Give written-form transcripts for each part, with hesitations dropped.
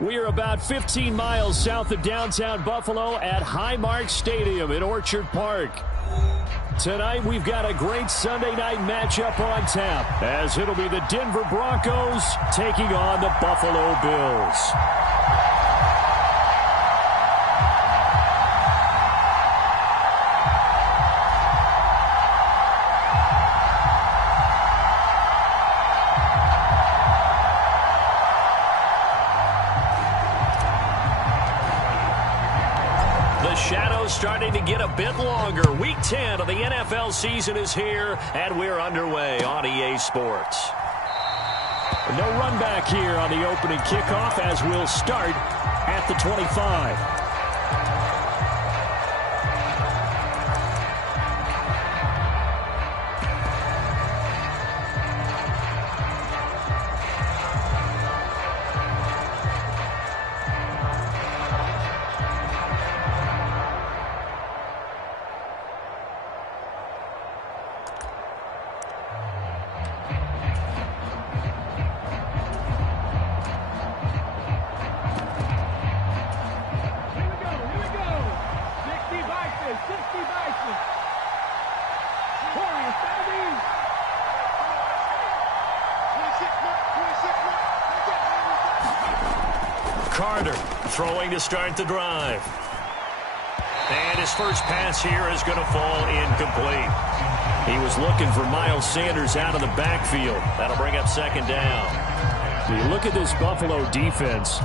We are about 15 miles south of downtown Buffalo at Highmark Stadium in Orchard Park. Tonight, we've got a great Sunday night matchup on tap, as it'll be the Denver Broncos taking on the Buffalo Bills. Starting to get a bit longer. Week 10 of the NFL season is here, and we're underway on EA Sports. No run back here on the opening kickoff, as we'll start at the 25. Throwing to start the drive. And his first pass here is going to fall incomplete. He was looking for Miles Sanders out of the backfield. That'll bring up second down. You look at this Buffalo defense.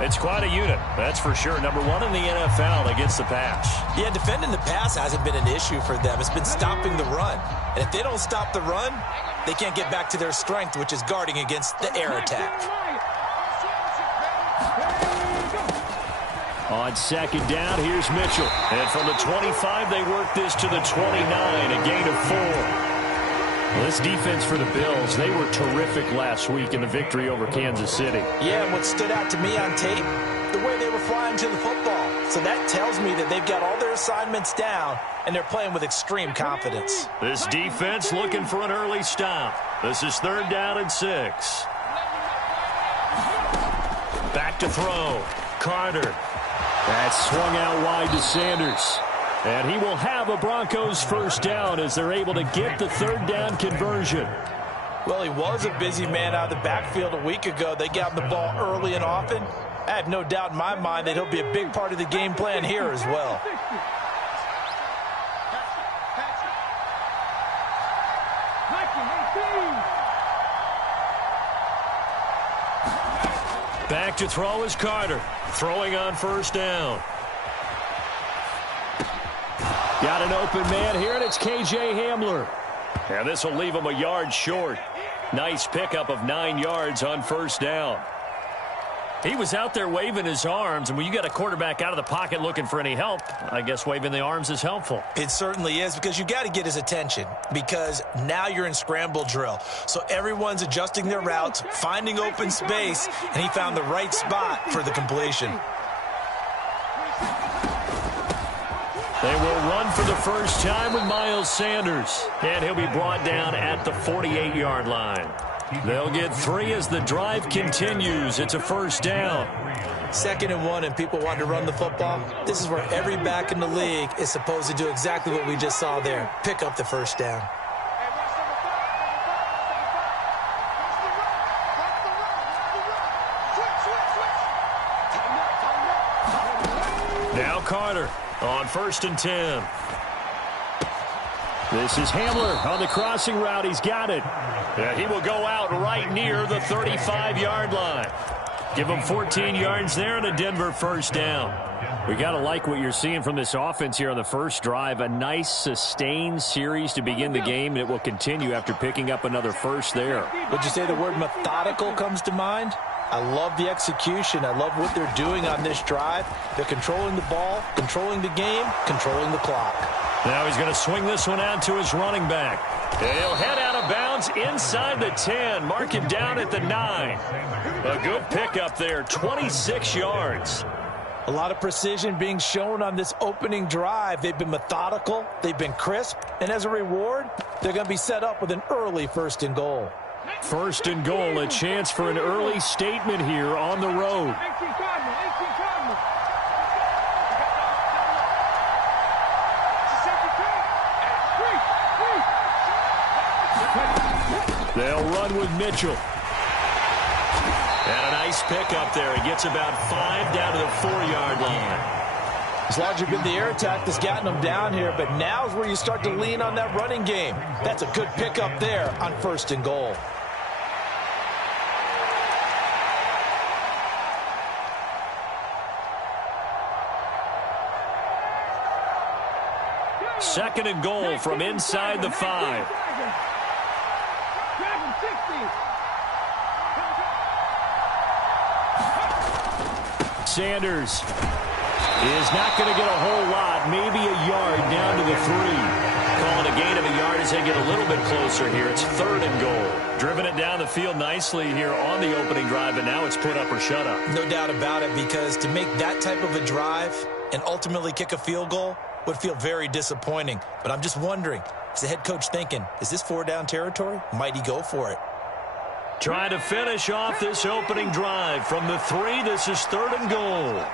It's quite a unit, that's for sure. Number one in the NFL against the pass. Yeah, defending the pass hasn't been an issue for them. It's been stopping the run. And if they don't stop the run, they can't get back to their strength, which is guarding against the air attack. On second down, here's Mitchell. And from the 25, they work this to the 29, a gain of 4. Well, this defense for the Bills, they were terrific last week in the victory over Kansas City. Yeah, and what stood out to me on tape, the way they were flying to the football. So that tells me that they've got all their assignments down, and they're playing with extreme confidence. This defense looking for an early stop. This is 3rd down and 6. Back to throw. Carter. That's swung out wide to Sanders. And he will have a Broncos first down as they're able to get the 3rd down conversion. Well, he was a busy man out of the backfield a week ago. They got him the ball early and often. I have no doubt in my mind that he'll be a big part of the game plan here as well. Back to throw is Carter. Throwing on first down. Got an open man here, and it's K.J. Hamler. And this will leave him a yard short. Nice pickup of 9 yards on first down. He was out there waving his arms, and when you got a quarterback out of the pocket looking for any help, I guess waving the arms is helpful. It certainly is, because you got to get his attention, because now you're in scramble drill. So everyone's adjusting their routes, finding open space, and he found the right spot for the completion. They will run for the first time with Miles Sanders, and he'll be brought down at the 48-yard line. They'll get 3 as the drive continues. It's a first down. 2nd and 1, and people want to run the football. This is where every back in the league is supposed to do exactly what we just saw there. Pick up the first down. Now Carter on 1st and 10. This is Hamler on the crossing route. He's got it. He will go out right near the 35-yard line. Give him 14 yards there and a Denver first down. We got to like what you're seeing from this offense here on the first drive. A nice, sustained series to begin the game, and it will continue after picking up another first there. Would you say the word methodical comes to mind? I love the execution. I love what they're doing on this drive. They're controlling the ball, controlling the game, controlling the clock. Now he's going to swing this one out to his running back. He'll head out of bounds inside the 10. Mark him down at the 9. A good pickup there, 26 yards. A lot of precision being shown on this opening drive. They've been methodical. They've been crisp. And as a reward, they're going to be set up with an early 1st and goal. First and goal, a chance for an early statement here on the road. They'll run with Mitchell. And a nice pickup there. He gets about 5 down to the 4-yard line. It's largely been the air attack that's gotten them down here, but now's where you start to lean on that running game. That's a good pickup there on first and goal. Second and goal from inside the 5. Sanders is not going to get a whole lot, maybe a yard down to the 3. Calling a gain of a yard as they get a little bit closer here. It's third and goal. Driven it down the field nicely here on the opening drive, but now it's put up or shut up. No doubt about it, because to make that type of a drive and ultimately kick a field goal would feel very disappointing. But I'm just wondering, is the head coach thinking, is this 4-down territory? Might he go for it? Trying to finish off this opening drive from the 3. This is third and goal.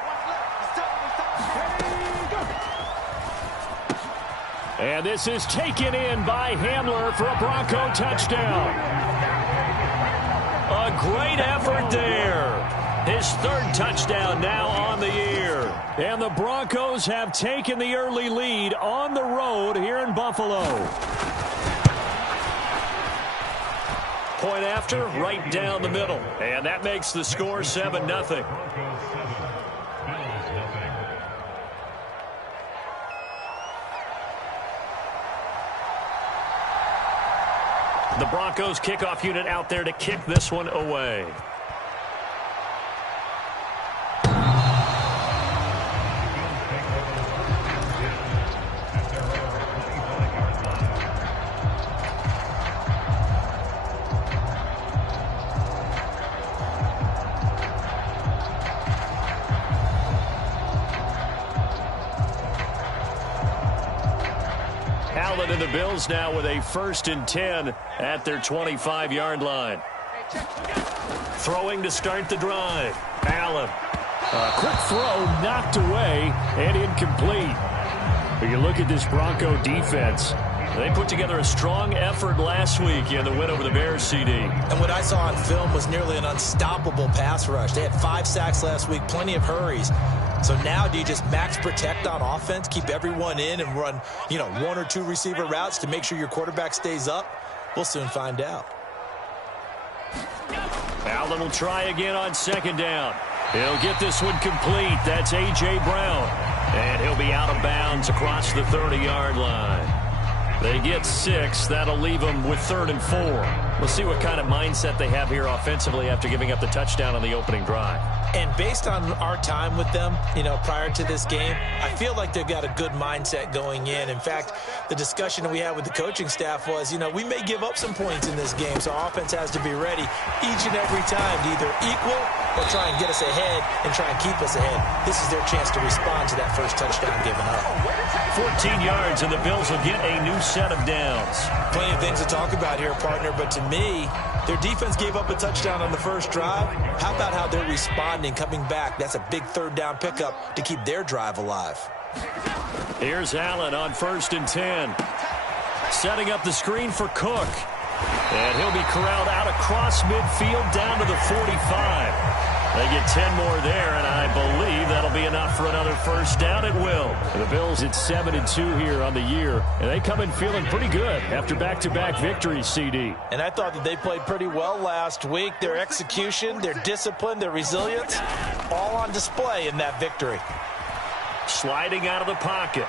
And this is taken in by Hamler for a Bronco touchdown. A great effort there. His third touchdown now on the year. And the Broncos have taken the early lead on the road here in Buffalo. Point after, right down the middle. And that makes the score 7-0. The Broncos kickoff unit out there to kick this one away. Allen and the Bills now with a 1st and 10 at their 25-yard line. Throwing to start the drive. Allen. A quick throw knocked away and incomplete. But you look at this Bronco defense. They put together a strong effort last week in the win over the Bears, CD. And what I saw on film was nearly an unstoppable pass rush. They had 5 sacks last week, plenty of hurries. So now do you just max protect on offense, keep everyone in and run, 1 or 2 receiver routes to make sure your quarterback stays up? We'll soon find out. Allen will try again on 2nd down. He'll get this one complete. That's A.J. Brown. And he'll be out of bounds across the 30-yard line. They get 6. That'll leave them with 3rd and 4. We'll see what kind of mindset they have here offensively after giving up the touchdown on the opening drive. And based on our time with them, prior to this game, I feel like they've got a good mindset going in. In fact, the discussion that we had with the coaching staff was, we may give up some points in this game, so our offense has to be ready each and every time to either equal or try and get us ahead and try and keep us ahead. This is their chance to respond to that first touchdown given up. 14 yards, and the Bills will get a new set of downs. Plenty of things to talk about here, partner, but to me, their defense gave up a touchdown on the first drive. How about how they're responding, coming back? That's a big 3rd down pickup to keep their drive alive. Here's Allen on 1st and 10. Setting up the screen for Cook. And he'll be corralled out across midfield down to the 45. They get 10 more there, and I believe that'll be enough for another first down. It will. And the Bills at 7-2 here on the year, and they come in feeling pretty good after back-to-back victories, CD. And I thought that they played pretty well last week. Their execution, their discipline, their resilience, all on display in that victory. Sliding out of the pocket.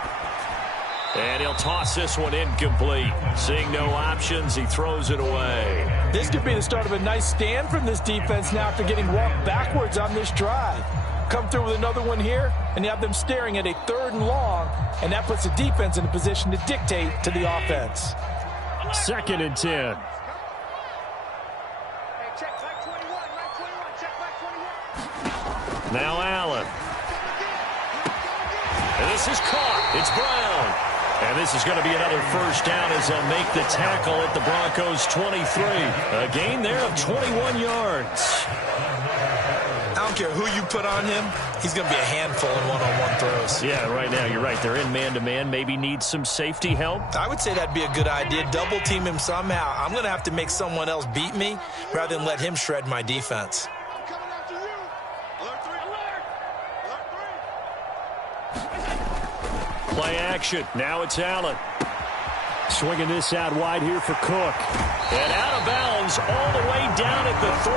And he'll toss this one incomplete. Seeing no options, he throws it away. This could be the start of a nice stand from this defense now after getting walked backwards on this drive. Come through with another one here, and you have them staring at a 3rd and long, and that puts the defense in a position to dictate to the offense. 2nd and 10. Now Allen. And this is caught. It's Brown. And this is going to be another first down as they'll make the tackle at the Broncos' 23. A gain there of 21 yards. I don't care who you put on him. He's going to be a handful in one-on-one throws. Yeah, right now, you're right. They're in man-to-man. Maybe need some safety help. I would say that'd be a good idea. Double team him somehow. I'm going to have to make someone else beat me rather than let him shred my defense. Play action. Now it's Allen. Swinging this out wide here for Cook. And out of bounds all the way down at the 3.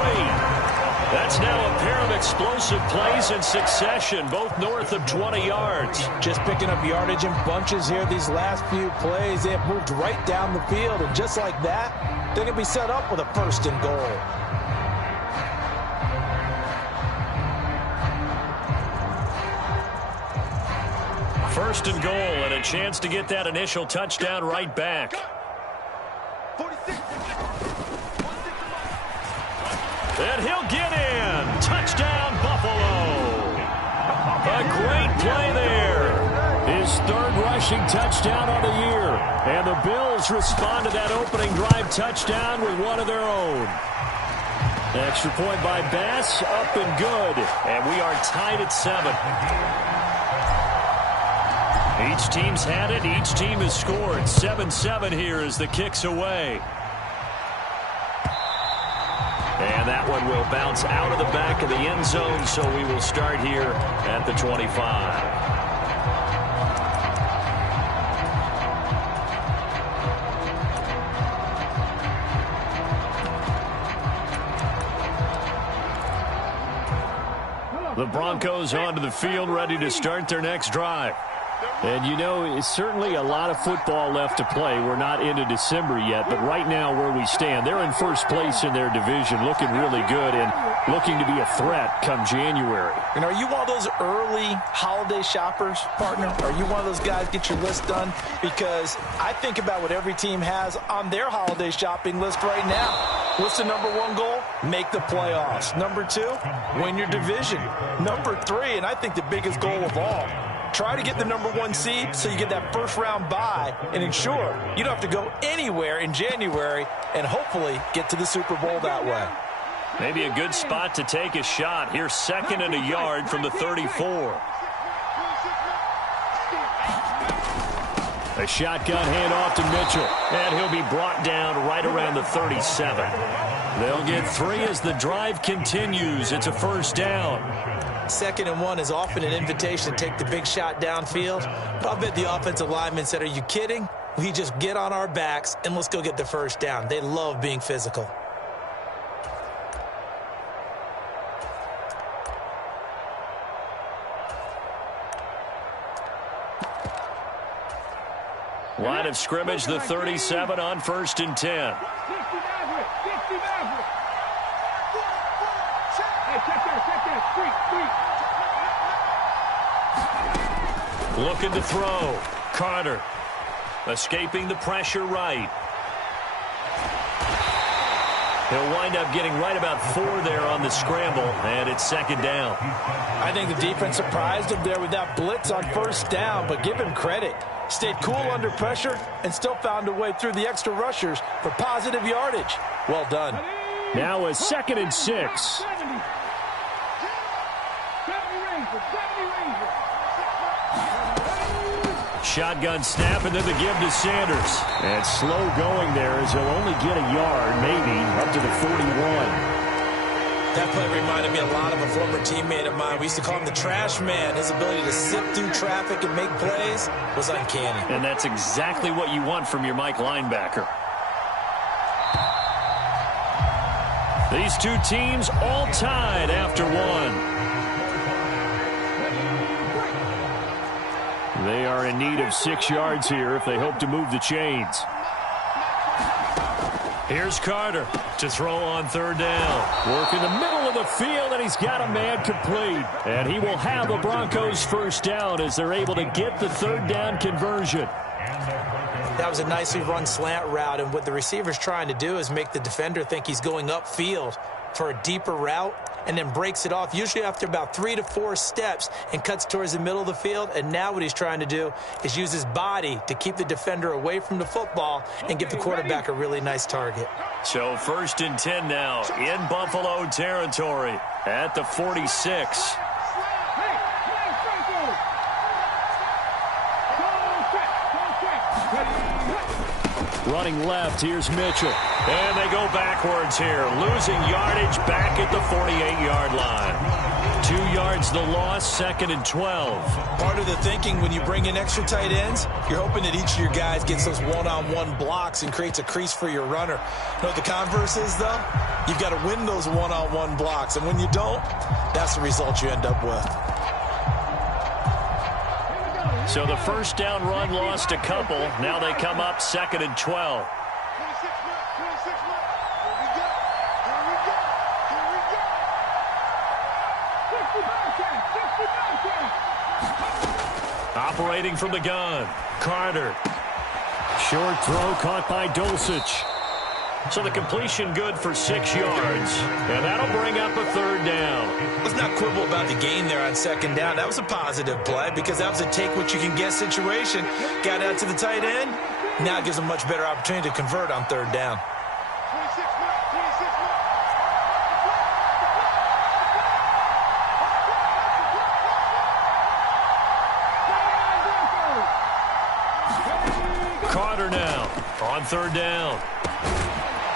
That's now a pair of explosive plays in succession, both north of 20 yards. Just picking up yardage in bunches here these last few plays. They have moved right down the field, and just like that, they're going to be set up with a first and goal. First and goal, and a chance to get that initial touchdown right back. 46. And he'll get in. Touchdown, Buffalo. A great play there. His third rushing touchdown on the year. And the Bills respond to that opening drive touchdown with one of their own. Extra point by Bass, up and good. And we are tied at 7. Each team's had it. Each team has scored. 7-7 here as the kick's away. And that one will bounce out of the back of the end zone, so we will start here at the 25. The Broncos onto the field, ready to start their next drive. And, you know, it's certainly a lot of football left to play. We're not into December yet, but right now where we stand, they're in first place in their division, looking really good and looking to be a threat come January. And are you one of those early holiday shoppers, partner? Are you one of those guys get your list done? Because I think about what every team has on their holiday shopping list right now. What's the number 1 goal? Make the playoffs. Number 2, win your division. Number 3, and I think the biggest goal of all, try to get the number 1 seed so you get that first-round bye and ensure you don't have to go anywhere in January and hopefully get to the Super Bowl that way. Maybe a good spot to take a shot. Here's 2nd and a yard from the 34. A shotgun handoff to Mitchell, and he'll be brought down right around the 37. They'll get 3 as the drive continues. It's a first down. 2nd and 1 is often an invitation to take the big shot downfield. But I'll bet the offensive lineman said, are you kidding? We just get on our backs and let's go get the first down. They love being physical. Line of scrimmage, the 37 on 1st and 10. Looking to throw. Carter escaping the pressure right. He'll wind up getting right about 4 there on the scramble, and it's 2nd down. I think the defense surprised him there with that blitz on 1st down, but give him credit. Stayed cool under pressure and still found a way through the extra rushers for positive yardage. Well done. Now a 2nd and 6. Shotgun snap, and then the give to Sanders. And slow going there as he'll only get a yard, maybe, up to the 41. That play reminded me a lot of a former teammate of mine. We used to call him the trash man. His ability to sift through traffic and make plays was uncanny. And that's exactly what you want from your Mike linebacker. These two teams all tied after 1. They are in need of 6 yards here if they hope to move the chains. Here's Carter to throw on 3rd down. Work in the middle of the field, and he's got a man complete. And he will have the Broncos first down as they're able to get the 3rd down conversion. That was a nicely run slant route, and what the receiver's trying to do is make the defender think he's going upfield. for a deeper route and then breaks it off, usually after about 3 to 4 steps, and cuts towards the middle of the field. And now what he's trying to do is use his body to keep the defender away from the football and give the quarterback a really nice target. So 1st and 10 now in Buffalo territory at the 46. Running left, here's Mitchell. And they go backwards here, losing yardage back at the 48-yard line. 2 yards the loss, 2nd and 12. Part of the thinking when you bring in extra tight ends, you're hoping that each of your guys gets those one-on-one blocks and creates a crease for your runner. You know what the converse is, though? You've got to win those one-on-one blocks, and when you don't, that's the result you end up with. So the first down run lost a couple. Now they come up 2nd and 12. Operating from the gun, Carter. Short throw caught by Dulcich. So the completion good for 6 yards. And that'll bring up a 3rd down. Let's not quibble about the gain there on 2nd down. That was a positive play because that was a take-what-you-can-get situation. Got out to the tight end. Now it gives them a much better opportunity to convert on 3rd down. Carter now on 3rd down.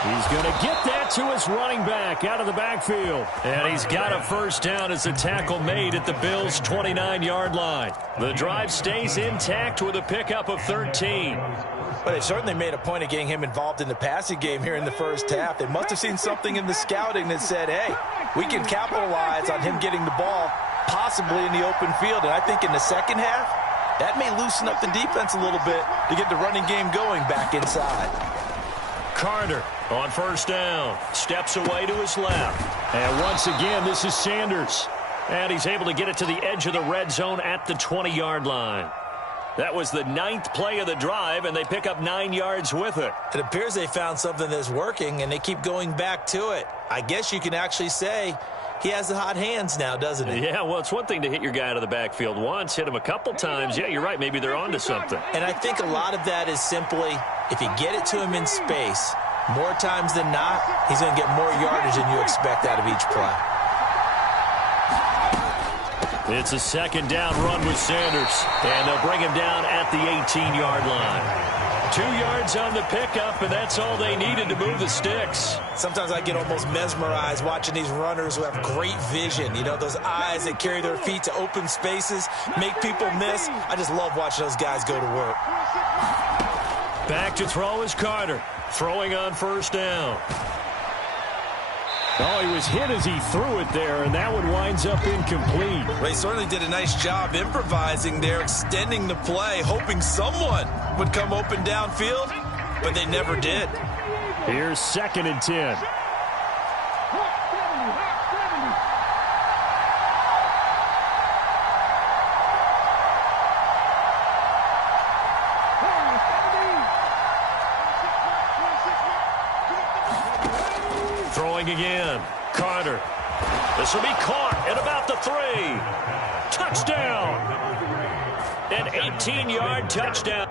He's going to get that to his running back out of the backfield. And he's got a 1st down as the tackle made at the Bills' 29-yard line. The drive stays intact with a pickup of 13. But they certainly made a point of getting him involved in the passing game here in the first half. They must have seen something in the scouting that said, hey, we can capitalize on him getting the ball possibly in the open field. And I think in the second half, that may loosen up the defense a little bit to get the running game going back inside. Carter on 1st down. Steps away to his left. And once again, this is Sanders. And he's able to get it to the edge of the red zone at the 20-yard line. That was the 9th play of the drive, and they pick up 9 yards with it. It appears they found something that's working, and they keep going back to it. I guess you can actually say he has the hot hands now, doesn't he? Yeah, well, it's one thing to hit your guy out of the backfield once, hit him a couple times. Yeah, you're right. Maybe they're onto something. And I think a lot of that is simply if you get it to him in space, more times than not, he's going to get more yardage than you expect out of each play. It's a 2nd down run with Sanders, and they'll bring him down at the 18-yard line. 2 yards on the pickup, and that's all they needed to move the sticks. Sometimes I get almost mesmerized watching these runners who have great vision. You know, those eyes that carry their feet to open spaces, make people miss. I just love watching those guys go to work. Back to throw is Carter, throwing on 1st down. Oh, he was hit as he threw it there, and that one winds up incomplete. Well, he certainly did a nice job improvising there, extending the play, hoping someone would come open downfield, but they never did. Here's 2nd and 10. Throwing again. Carter. This will be caught at about the 3. Touchdown. An 18-yard touchdown.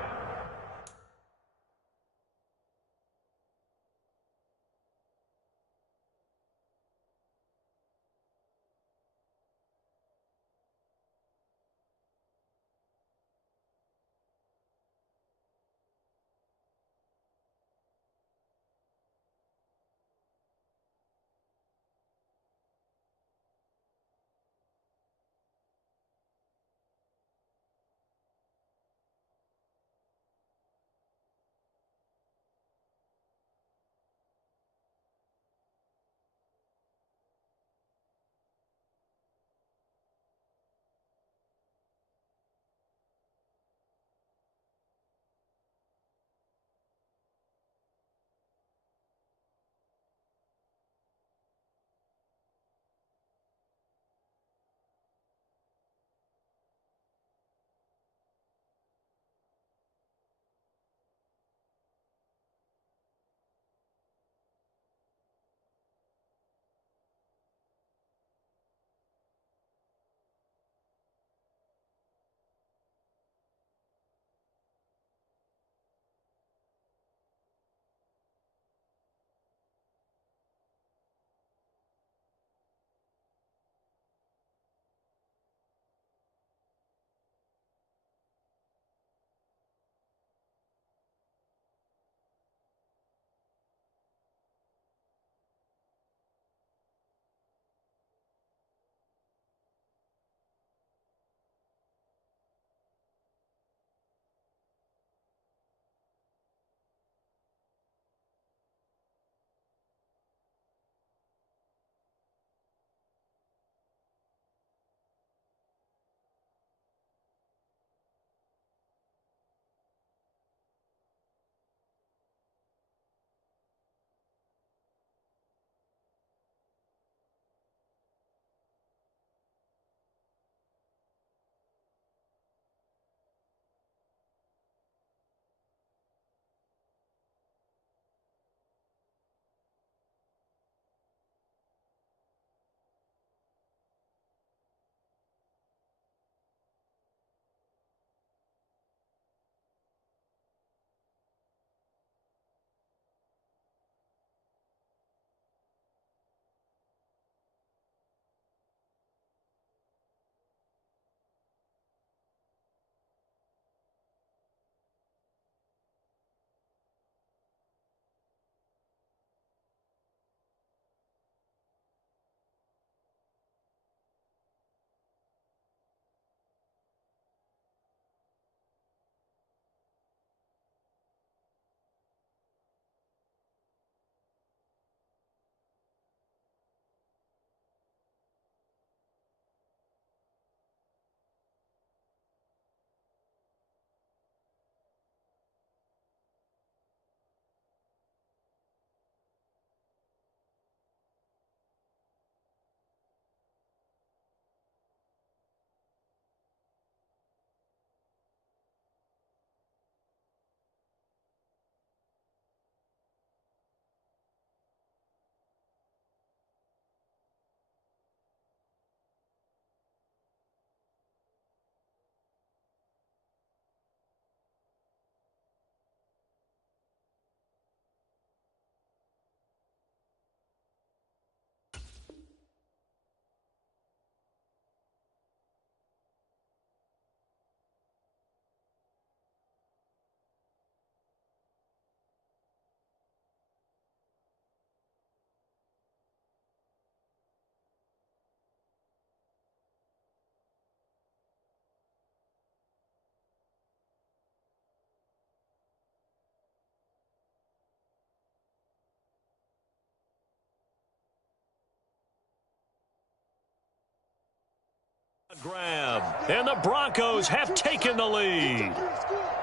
Grab, and the Broncos have taken the lead.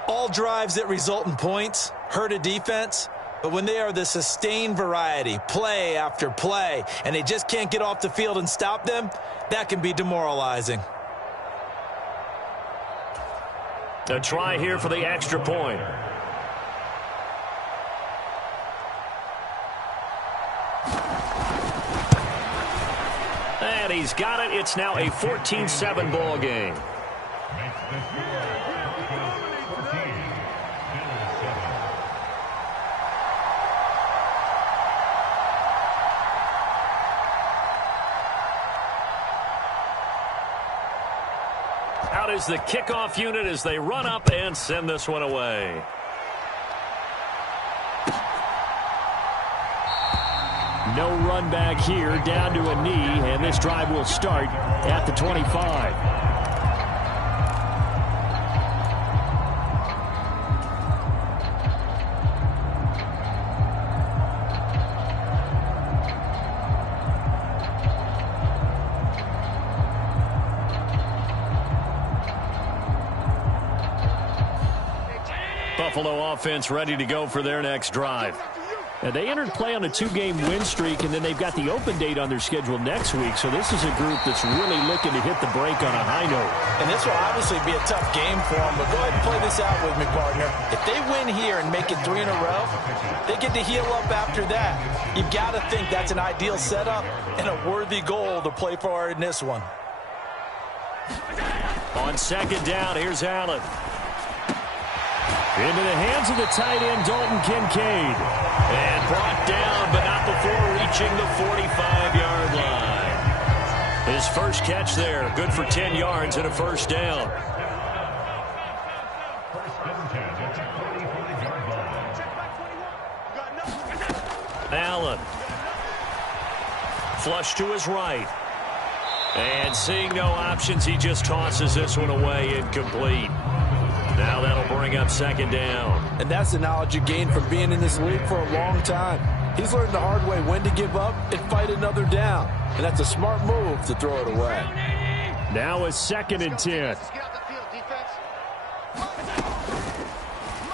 All drives that result in points hurt a defense, but when they are the sustained variety, play after play, and they just can't get off the field and stop them, that can be demoralizing. A try here for the extra point. And he's got it. It's now a 14-7 ball game. Out is the kickoff unit as they run up and send this one away. No run back here, down to a knee, and this drive will start at the 25. Buffalo offense ready to go for their next drive. And they entered play on a 2-game win streak, and then they've got the open date on their schedule next week. So this is a group that's really looking to hit the break on a high note. And this will obviously be a tough game for them, but go ahead and play this out with me, partner. If they win here and make it 3 in a row, they get to heal up after that. You've got to think that's an ideal setup and a worthy goal to play for in this one. On second down, here's Allen. Into the hands of the tight end, Dalton Kincaid. And brought down, but not before reaching the 45-yard line. His first catch there, good for 10 yards and a first down. Allen. Flush to his right. And seeing no options, he just tosses this one away, incomplete. Now that'll bring up second down. And that's the knowledge you gain from being in this league for a long time. He's learned the hard way when to give up and fight another down. And that's a smart move to throw it away. Now a 2nd and 10.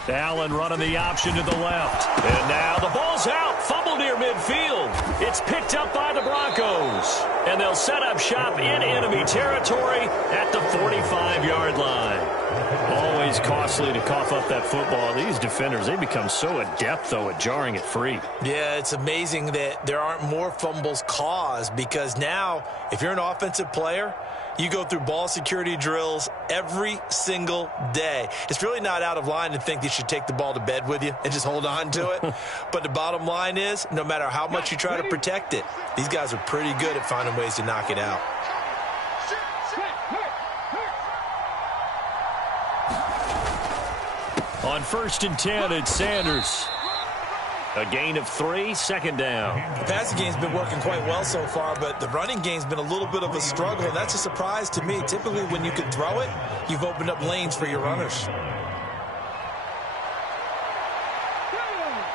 Allen running the option to the left. And now the ball's out. Fumble near midfield. It's picked up by the Broncos. And they'll set up shop in enemy territory at the 45-yard line. Always costly to cough up that football. These defenders, they become so adept, though, at jarring it free. Yeah, it's amazing that there aren't more fumbles caused, because now, if you're an offensive player, you go through ball security drills every single day. It's really not out of line to think you should take the ball to bed with you and just hold on to it. But the bottom line is, no matter how much you try to protect it, these guys are pretty good at finding ways to knock it out. On 1st and 10, it's Sanders. A gain of 3, second down. The passing game's been working quite well so far, but the running game's been a little bit of a struggle, and that's a surprise to me. Typically, when you can throw it, you've opened up lanes for your runners.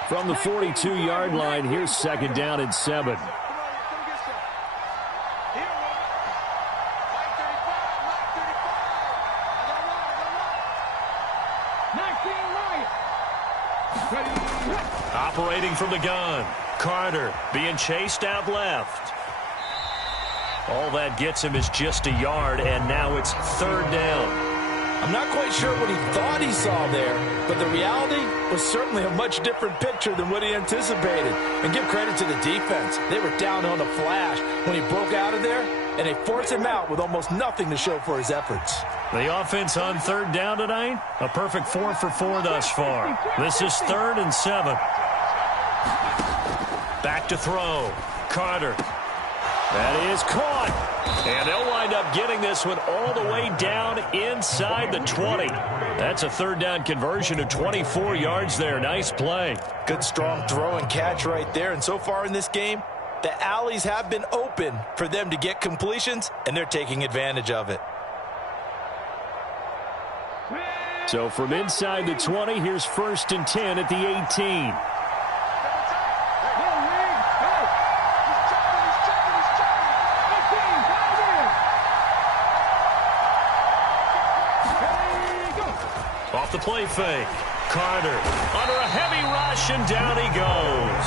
From the 42-yard line, here's second down and 7. Operating from the gun. Carter being chased out left. All that gets him is just a yard, and now it's 3rd down. I'm not quite sure what he thought he saw there, but the reality was certainly a much different picture than what he anticipated. And give credit to the defense. They were down on a flash when he broke out of there, and they forced him out with almost nothing to show for his efforts. The offense on 3rd down tonight, a perfect 4 for 4 thus far. This is 3rd and 7. Back to throw. Carter. That is caught. And they'll wind up getting this one all the way down inside the 20. That's a 3rd down conversion of 24 yards there. Nice play. Good, strong throw and catch right there. And so far in this game, the alleys have been open for them to get completions, and they're taking advantage of it. So from inside the 20, here's 1st and 10 at the 18. off the play fake. Carter under a heavy rush, and down he goes.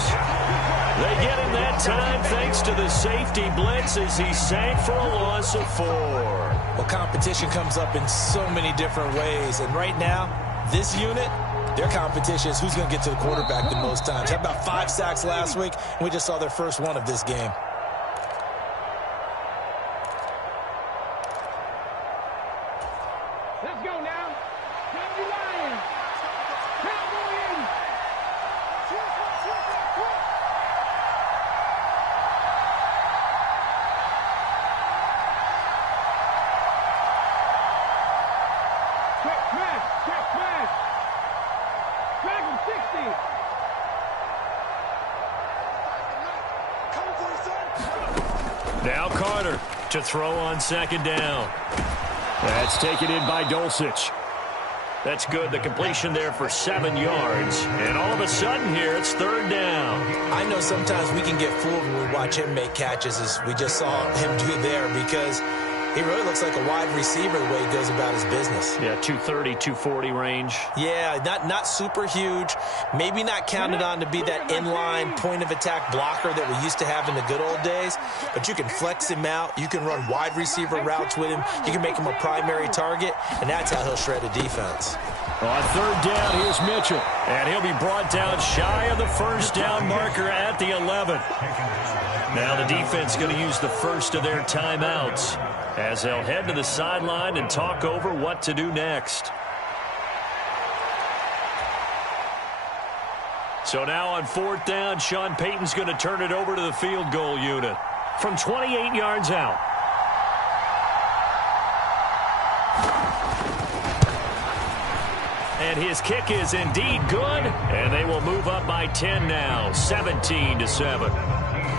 They get him that time thanks to the safety blitz as he sank for a loss of 4. Well, competition comes up in so many different ways, and right now, this unit, their competition is who's going to get to the quarterback the most times. Had about 5 sacks last week, and we just saw their first one of this game. Let's go now. Cowboy Lions. Cowboy 80. Quick smash. Quick smash. Drag him 60. Now Carter to throw on second down. That's taken in by Dulcich. That's good. The completion there for 7 yards. And all of a sudden here, it's third down. I know sometimes we can get fooled when we watch him make catches, as we just saw him do there, because he really looks like a wide receiver the way he goes about his business. Yeah, 230, 240 range. Yeah, not super huge. Maybe not counted on to be that inline point-of-attack blocker that we used to have in the good old days. But you can flex him out. You can run wide receiver routes with him. You can make him a primary target, and that's how he'll shred a defense. On third down, here's Mitchell. And he'll be brought down shy of the first down marker at the 11. Now the defense going to use the first of their timeouts as they'll head to the sideline and talk over what to do next. So now on fourth down, Sean Payton's going to turn it over to the field goal unit from 28 yards out. And his kick is indeed good, and they will move up by 10 now, 17-7.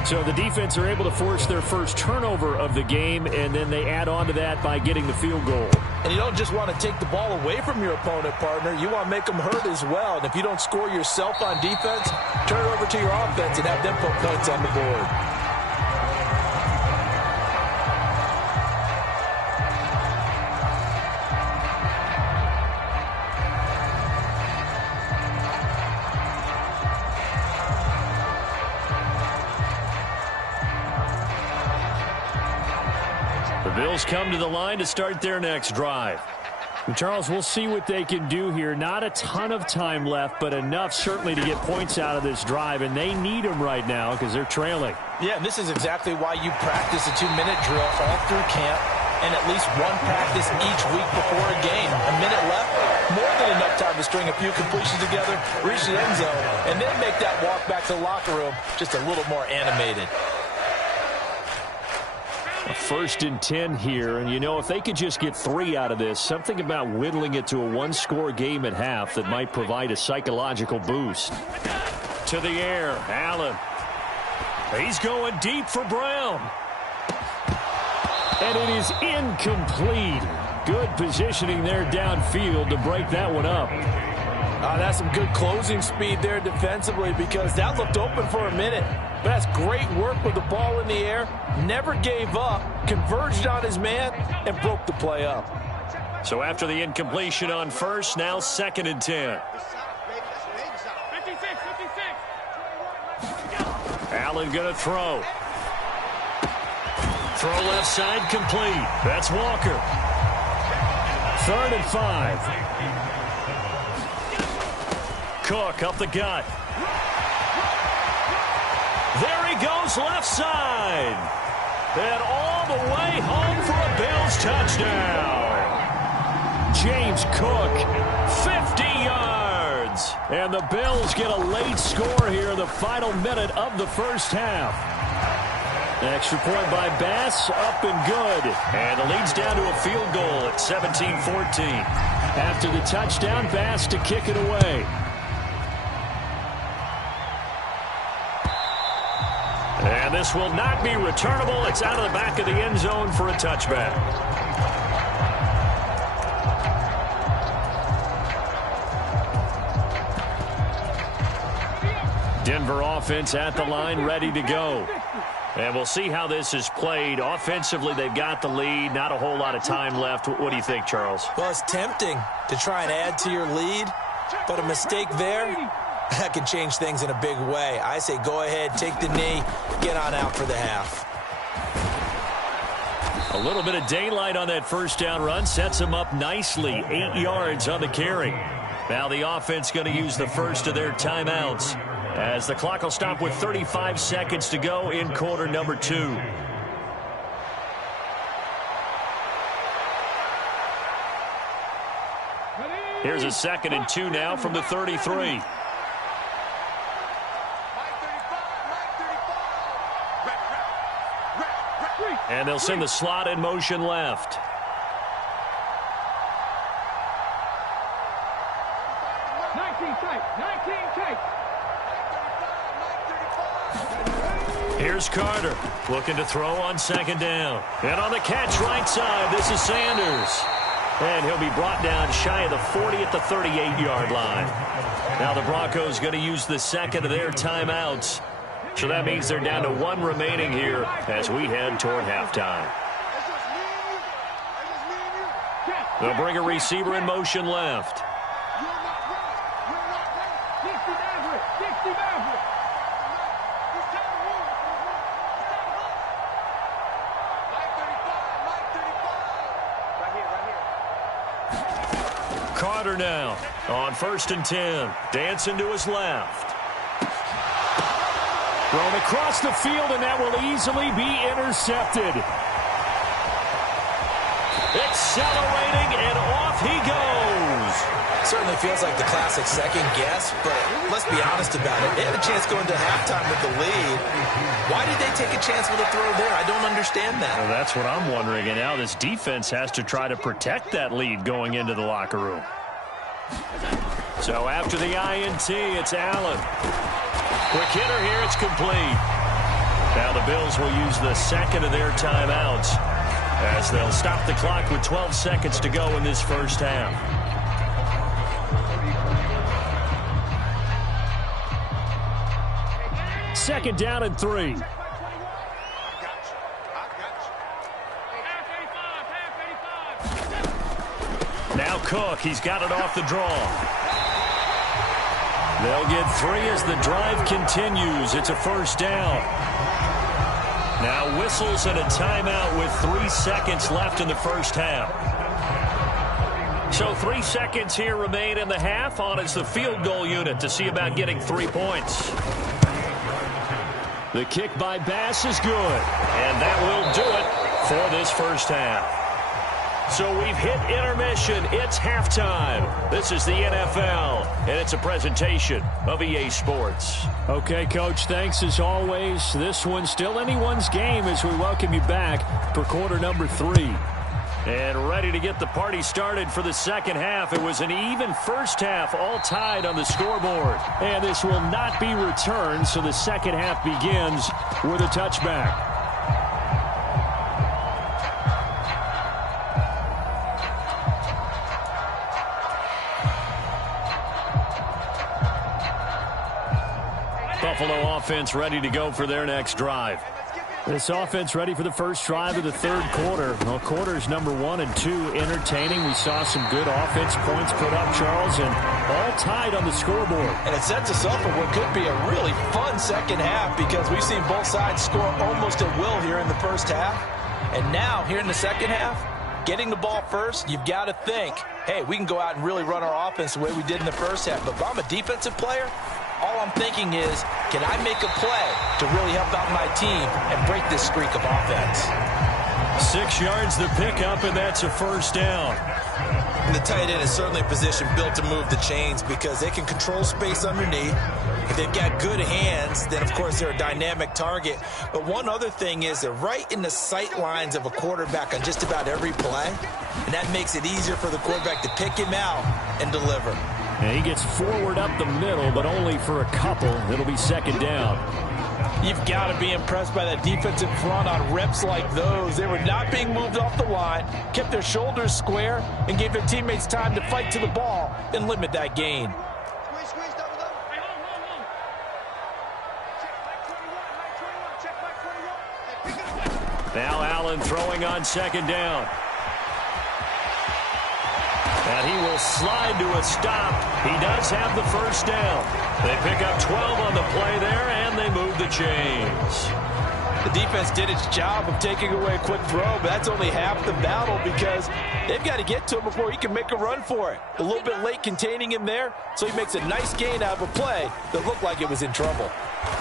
So the defense are able to force their first turnover of the game, and then they add on to that by getting the field goal. And you don't just want to take the ball away from your opponent, partner. You want to make them hurt as well. And if you don't score yourself on defense, turn it over to your offense and have them put points on the board. Bills come to the line to start their next drive. And Charles, we'll see what they can do here. Not a ton of time left, but enough certainly to get points out of this drive, and they need them right now because they're trailing. Yeah, and this is exactly why you practice a 2-minute drill all through camp and at least one practice each week before a game. A minute left, more than enough time to string a few completions together, reach the end zone, and then make that walk back to the locker room just a little more animated. A 1st and 10 here, and you know, if they could just get 3 out of this, something about whittling it to a one-score game at half that might provide a psychological boost. To the air, Allen. He's going deep for Brown. And it is incomplete. Good positioning there downfield to break that one up. That's some good closing speed there defensively, because that looked open for a minute. But that's great work with the ball in the air. Never gave up, converged on his man, and broke the play up. So after the incompletion on first, now 2nd and 10. 56. Allen going to throw. Throw left side complete. That's Walker. 3rd and 5. Cook up the gut. There he goes left side. And all the way home for a Bills touchdown. James Cook, 50 yards. And the Bills get a late score here in the final minute of the first half. Extra point by Bass, up and good. And the lead's down to a field goal at 17-14. After the touchdown, Bass to kick it away. And this will not be returnable. It's out of the back of the end zone for a touchback. Denver offense at the line, ready to go. And we'll see how this is played. Offensively, they've got the lead. Not a whole lot of time left. What do you think, Charles? Well, it's tempting to try and add to your lead, but a mistake there, that can change things in a big way. I say go ahead, take the knee, get on out for the half. A little bit of daylight on that first down run sets them up nicely. 8 yards on the carry. Now the offense going to use the first of their timeouts, as the clock will stop with 35 seconds to go in quarter number 2. Here's a 2nd and 2 now from the 33. And they'll send the slot in motion left. Here's Carter, looking to throw on 2nd down. And on the catch right side, this is Sanders. And he'll be brought down shy of the 40 at the 38-yard line. Now the Broncos going to use the 2nd of their timeouts. So that means they're down to 1 remaining here as we head toward halftime. They'll bring a receiver in motion left. Carter now on 1st and 10. Dancing to his left. Thrown across the field, and that will easily be intercepted. Accelerating, and off he goes. Certainly feels like the classic second guess, but let's be honest about it. They had a chance going to halftime with the lead. Why did they take a chance with a throw there? I don't understand that. Well, that's what I'm wondering, and now this defense has to try to protect that lead going into the locker room. So after the INT, it's Allen. Quick hitter here, it's complete. Now the Bills will use the 2nd of their timeouts as they'll stop the clock with 12 seconds to go in this first half. Second down and 3. Now Cook, he's got it off the draw. They'll get 3 as the drive continues. It's a first down. Now whistles and a timeout with 3 seconds left in the first half. So 3 seconds here remain in the half. On is the field goal unit to see about getting 3 points. The kick by Bass is good. And that will do it for this first half. So we've hit intermission. It's halftime. This is the NFL, and it's a presentation of EA Sports. Okay, Coach, thanks as always. This one's still anyone's game as we welcome you back for quarter number 3. And ready to get the party started for the second half. It was an even first half, all tied on the scoreboard. And this will not be returned, so the second half begins with a touchback. Buffalo offense ready to go for their next drive. This offense ready for the first drive of the third quarter. Well, quarters number 1 and 2 entertaining. We saw some good offense points put up, Charles, and all tied on the scoreboard. And it sets us up for what could be a really fun second half because we've seen both sides score almost at will here in the first half. And now, here in the second half, getting the ball first, you've got to think, hey, we can go out and really run our offense the way we did in the first half. But if I'm a defensive player, all I'm thinking is, can I make a play to really help out my team and break this streak of offense? 6 yards to pick up, and that's a first down. And the tight end is certainly a position built to move the chains because they can control space underneath. If they've got good hands, then, of course, they're a dynamic target. But one other thing is they're right in the sight lines of a quarterback on just about every play, and that makes it easier for the quarterback to pick him out and deliver. And he gets forward up the middle, but only for a couple. It'll be second down. You've got to be impressed by that defensive front on reps like those. They were not being moved off the line, kept their shoulders square, and gave their teammates time to fight to the ball and limit that gain. Now Allen throwing on second down. And he will slide to a stop. He does have the first down. They pick up 12 on the play there, and they move the chains. The defense did its job of taking away a quick throw, but that's only half the battle because they've got to get to him before he can make a run for it. A little bit late containing him there, so he makes a nice gain out of a play that looked like it was in trouble.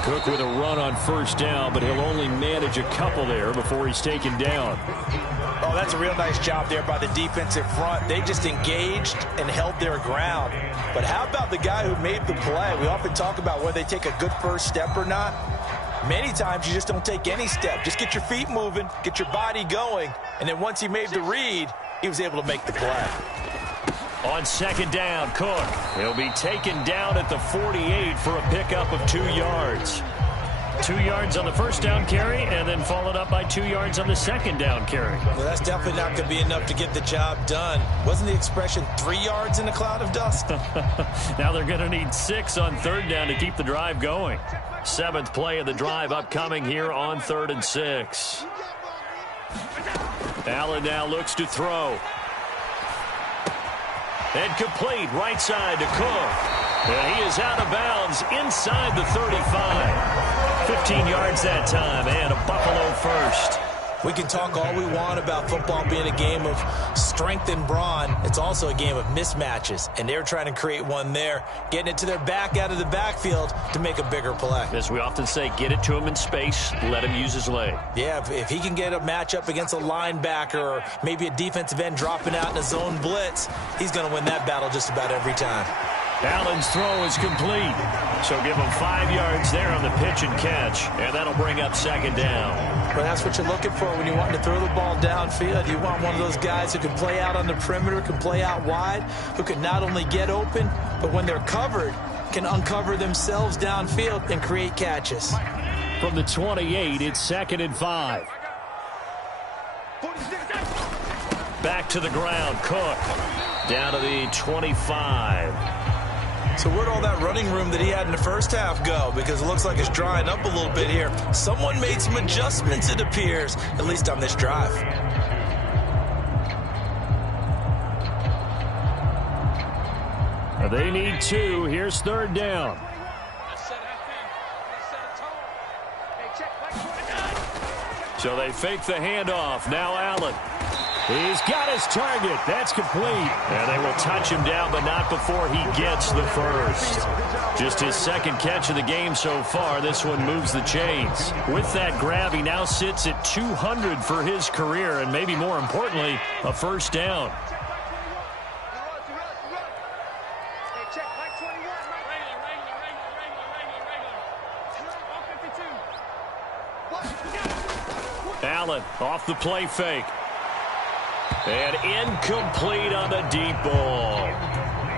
Cook with a run on first down, but he'll only manage a couple there before he's taken down. Oh, that's a real nice job there by the defensive front. They just engaged and held their ground. But how about the guy who made the play? We often talk about whether they take a good first step or not. Many times you just don't take any step. Just get your feet moving, get your body going, and then once he made the read, he was able to make the play. On second down, Cook. He'll be taken down at the 48 for a pickup of 2 yards. 2 yards on the first down carry, and then followed up by 2 yards on the second down carry. Well, that's definitely not going to be enough to get the job done. Wasn't the expression 3 yards in a cloud of dust? Now they're going to need 6 on third down to keep the drive going. 7th play of the drive upcoming here on 3rd and 6. Allen now looks to throw. And complete right side to Cook. And he is out of bounds inside the 35. 15 yards that time, and a Buffalo first. We can talk all we want about football being a game of strength and brawn. It's also a game of mismatches, and they're trying to create one there, getting it to their back out of the backfield to make a bigger play. As we often say, get it to him in space, let him use his leg. Yeah, if he can get a matchup against a linebacker or maybe a defensive end dropping out in a zone blitz, he's going to win that battle just about every time. Allen's throw is complete. So give him 5 yards there on the pitch and catch, and that'll bring up second down. Well, that's what you're looking for when you want to throw the ball downfield. You want one of those guys who can play out on the perimeter, can play out wide, who can not only get open, but when they're covered, can uncover themselves downfield and create catches. From the 28, it's 2nd and 5. Back to the ground, Cook. Down to the 25. So where'd all that running room that he had in the first half go? Because it looks like it's drying up a little bit here. Someone made some adjustments, it appears, at least on this drive. They need 2. Here's 3rd down. So they fake the handoff. Now Allen. He's got his target. That's complete. And they will touch him down, but not before he gets the first. Just his 2nd catch of the game so far. This one moves the chains. With that grab, he now sits at 200 for his career, and maybe more importantly, a first down. Allen off the play fake. And incomplete on the deep ball.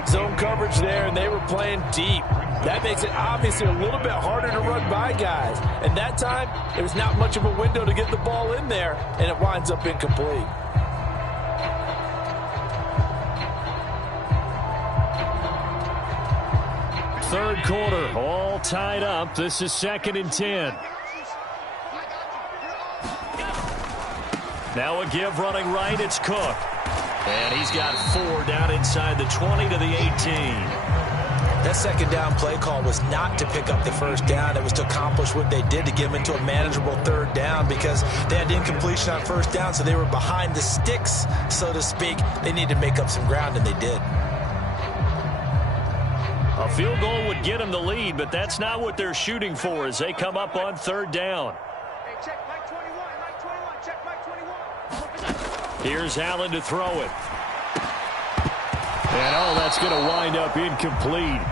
Zone coverage there, and they were playing deep. That makes it obviously a little bit harder to run by guys. And that time, there was not much of a window to get the ball in there, and it winds up incomplete. Third quarter, all tied up. This is 2nd and 10. Now a give running right, it's Cook. And he's got 4 down inside the 20 to the 18. That second down play call was not to pick up the first down. It was to accomplish what they did to get them into a manageable 3rd down because they had incompletion on first down, so they were behind the sticks, so to speak. They needed to make up some ground, and they did. A field goal would get them the lead, but that's not what they're shooting for as they come up on 3rd down. Here's Allen to throw it. And, that's going to wind up incomplete.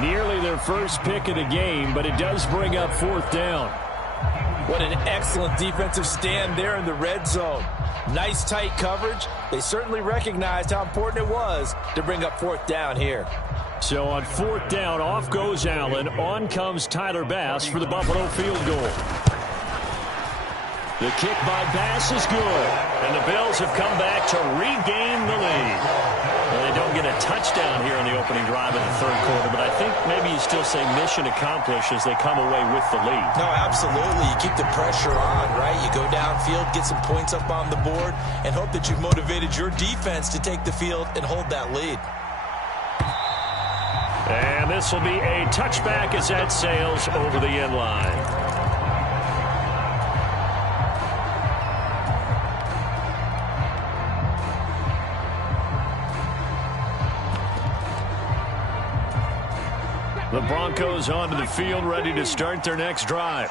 Nearly their first pick of the game, but it does bring up 4th down. What an excellent defensive stand there in the red zone. Nice tight coverage. They certainly recognized how important it was to bring up 4th down here. So on 4th down, off goes Allen. On comes Tyler Bass for the Buffalo field goal. The kick by Bass is good, and the Bills have come back to regain the lead. they don't get a touchdown here in the opening drive of the third quarter, but I think maybe you still say mission accomplished as they come away with the lead. No, absolutely. You keep the pressure on, right? You go downfield, get some points up on the board, and hope that you've motivated your defense to take the field and hold that lead. And this will be a touchback as that sails over the end line. The Broncos onto the field, ready to start their next drive.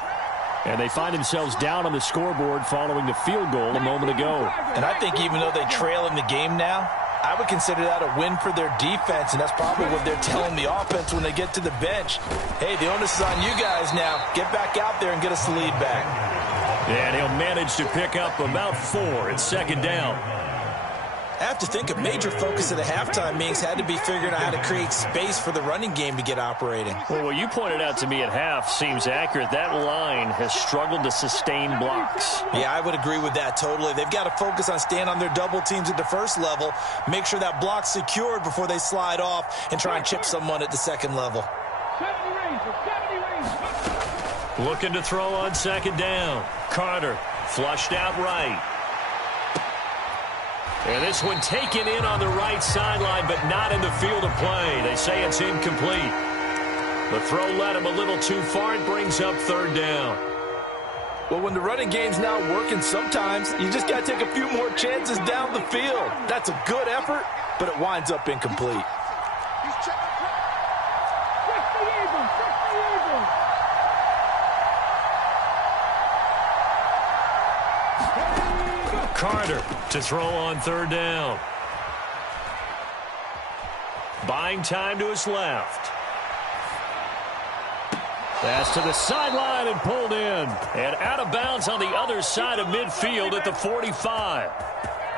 And they find themselves down on the scoreboard following the field goal a moment ago. And I think even though they trail in the game now, I would consider that a win for their defense, and that's probably what they're telling the offense when they get to the bench. Hey, the onus is on you guys now. Get back out there and get us the lead back. And he'll manage to pick up about 4 at second down. I have to think a major focus of the halftime meetings had to be figuring out how to create space for the running game to get operating. Well, what you pointed out to me at half seems accurate. That line has struggled to sustain blocks. Yeah, I would agree with that totally. They've got to focus on staying on their double teams at the first level, make sure that block's secured before they slide off and try and chip someone at the second level. 70 range. Looking to throw on second down. Carter flushed out right. And this one taken in on the right sideline, but not in the field of play. They say it's incomplete. The throw led him a little too far. It brings up third down. Well, when the running game's not working, sometimes you just got to take a few more chances down the field. That's a good effort, but it winds up incomplete. Switch the Eagles. Switch the Eagles. Carter to throw on third down. Buying time to his left. Pass to the sideline and pulled in. And out of bounds on the other side of midfield at the 45.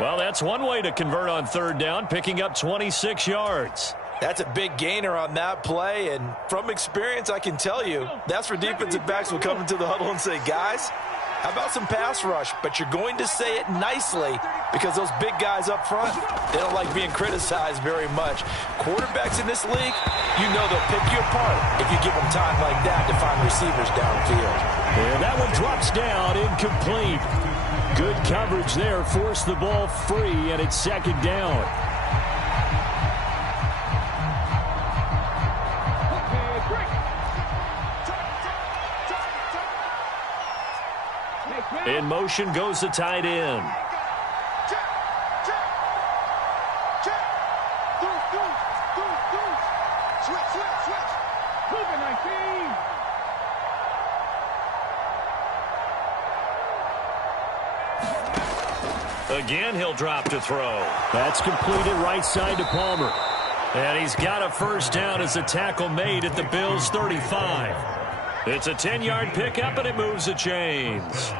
Well, that's one way to convert on third down, picking up 26 yards. That's a big gainer on that play, and from experience, I can tell you, that's where defensive backs will come into the huddle and say, guys, how about some pass rush? But you're going to say it nicely because those big guys up front, they don't like being criticized very much. Quarterbacks in this league, you know they'll pick you apart if you give them time like that to find receivers downfield. And that one drops down, incomplete. Good coverage there, forced the ball free, and it's second down. In motion goes the tight end. Again, he'll drop to throw. That's completed right side to Palmer. And he's got a first down as the tackle made at the Bills' 35. It's a 10-yard pickup, and it moves the chains.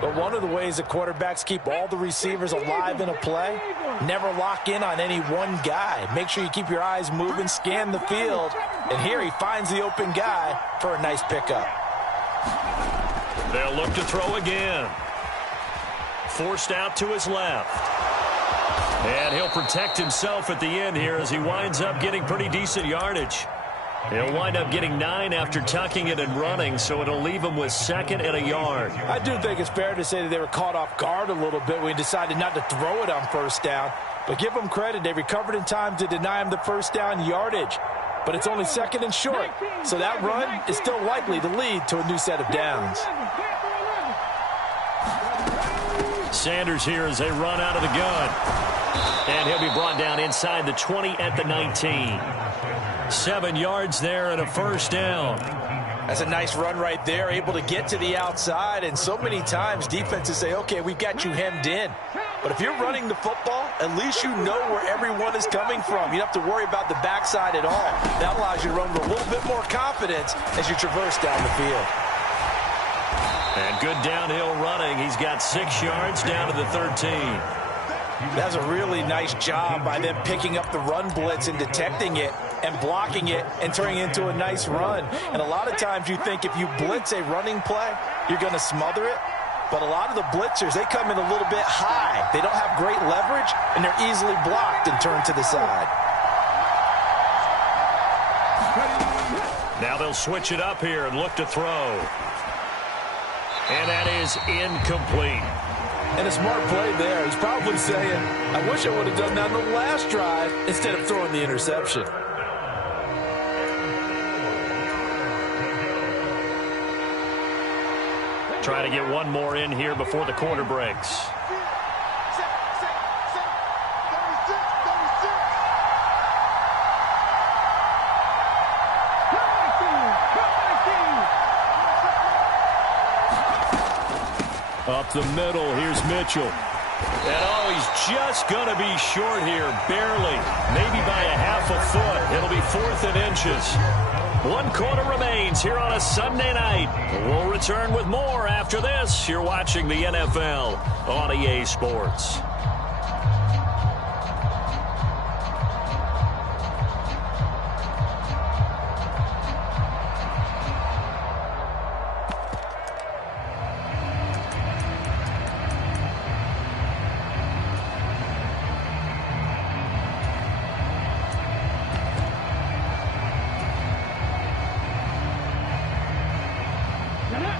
But one of the ways the quarterbacks keep all the receivers alive in a play, never lock in on any one guy. Make sure you keep your eyes moving, scan the field, and here he finds the open guy for a nice pickup. They'll look to throw again. Forced out to his left. And he'll protect himself at the end here as he winds up getting pretty decent yardage. He'll wind up getting 9 after tucking it and running, so it'll leave him with second and a yard. I do think it's fair to say that they were caught off guard a little bit when he decided not to throw it on first down. But give them credit. They recovered in time to deny him the first down yardage. But it's only second and short, so that run is still likely to lead to a new set of downs. Sanders here as they run out of the gun. And he'll be brought down inside the 20 at the 19. 7 yards there and a first down. That's a nice run right there, able to get to the outside. And so many times defenses say, okay, we've got you hemmed in. But if you're running the football, at least you know where everyone is coming from. You don't have to worry about the backside at all. That allows you to run with a little bit more confidence as you traverse down the field. And good downhill running. He's got 6 yards down to the 13. That's a really nice job by them picking up the run blitz and detecting it and blocking it and turning it into a nice run. And a lot of times you think if you blitz a running play, you're going to smother it. but a lot of the blitzers, they come in a little bit high. They don't have great leverage, and they're easily blocked and turned to the side. Now they'll switch it up here and look to throw. And that is incomplete. And a smart play there. He's probably saying, I wish I would have done that on the last drive instead of throwing the interception. Try to get one more in here before the quarter breaks. Up the middle, here's Mitchell. And oh, he's just going to be short here, barely. Maybe by a half a foot. It'll be 4th and inches. 1 quarter remains here on a Sunday night. We'll return with more after this. You're watching the NFL on EA Sports.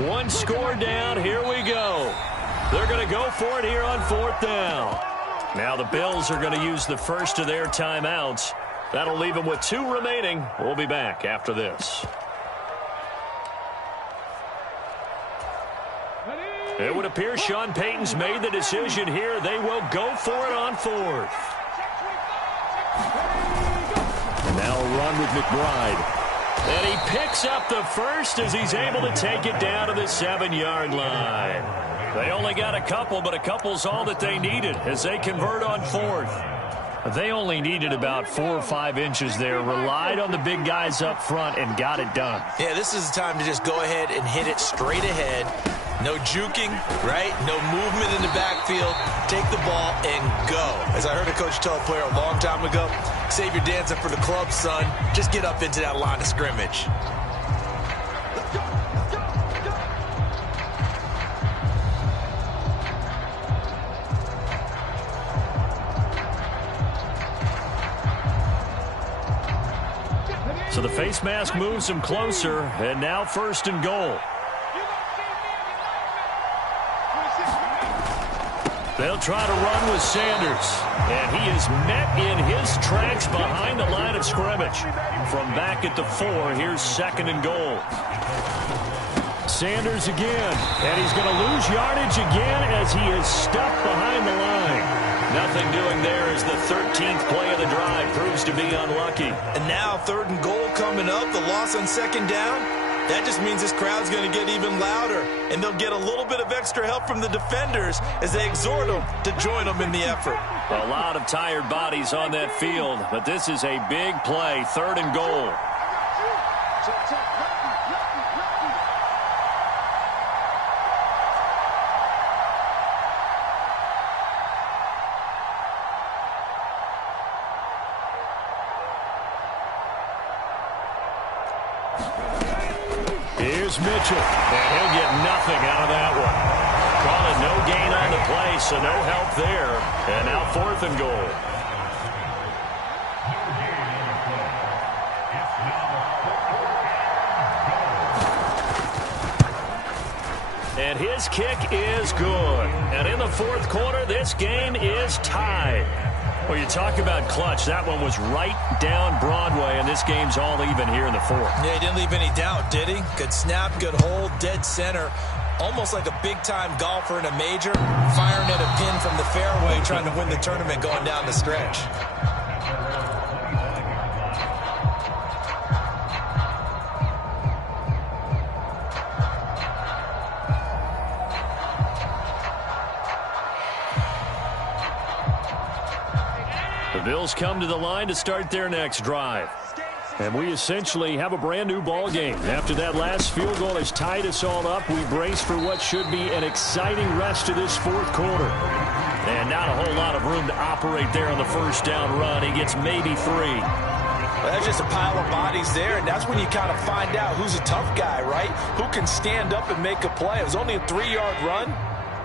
One score down. Here we go. They're going to go for it here on 4th down. Now the Bills are going to use the first of their timeouts. That'll leave them with 2 remaining. We'll be back after this. It would appear Sean Payton's made the decision here. They will go for it on 4th. And now a run with McBride. And he picks up the first as he's able to take it down to the 7-yard line. They only got a couple, but a couple's all that they needed as they convert on 4th. They only needed about 4 or 5 inches there, relied on the big guys up front, and got it done. Yeah, this is the time to just go ahead and hit it straight ahead. No juking, right? No movement in the backfield. Take the ball and go. As I heard a coach tell a player a long time ago, save your dancing for the club, son. Just get up into that line of scrimmage. So the face mask moves him closer, and now 1st and goal. They'll try to run with Sanders, and he is met in his tracks behind the line of scrimmage. From back at the 4, here's 2nd and goal. Sanders again, and he's going to lose yardage again as he is stuck behind the line. Nothing doing there as the 13th play of the drive proves to be unlucky. And now 3rd and goal coming up, the loss on 2nd down. That just means this crowd's going to get even louder, and they'll get a little bit of extra help from the defenders as they exhort them to join them in the effort. A lot of tired bodies on that field, but this is a big play, 3rd and goal. Here's Mitchell, and he'll get nothing out of that one. Call it no gain on the play, so no help there. And now 4th and goal. And his kick is good. And in the 4th quarter, this game is tied. Well, you talk about clutch. That one was right down Broadway, and this game's all even here in the 4th. Yeah, he didn't leave any doubt, did he? Good snap, good hold, dead center. Almost like a big-time golfer in a major, firing at a pin from the fairway, trying to win the tournament going down the stretch. The Bills come to the line to start their next drive. And we essentially have a brand new ball game. After that last field goal has tied us all up, we brace for what should be an exciting rest of this 4th quarter. And not a whole lot of room to operate there on the 1st down run. He gets maybe 3. Well, that's just a pile of bodies there, and that's when you kind of find out who's a tough guy, right? Who can stand up and make a play. It was only a 3-yard run,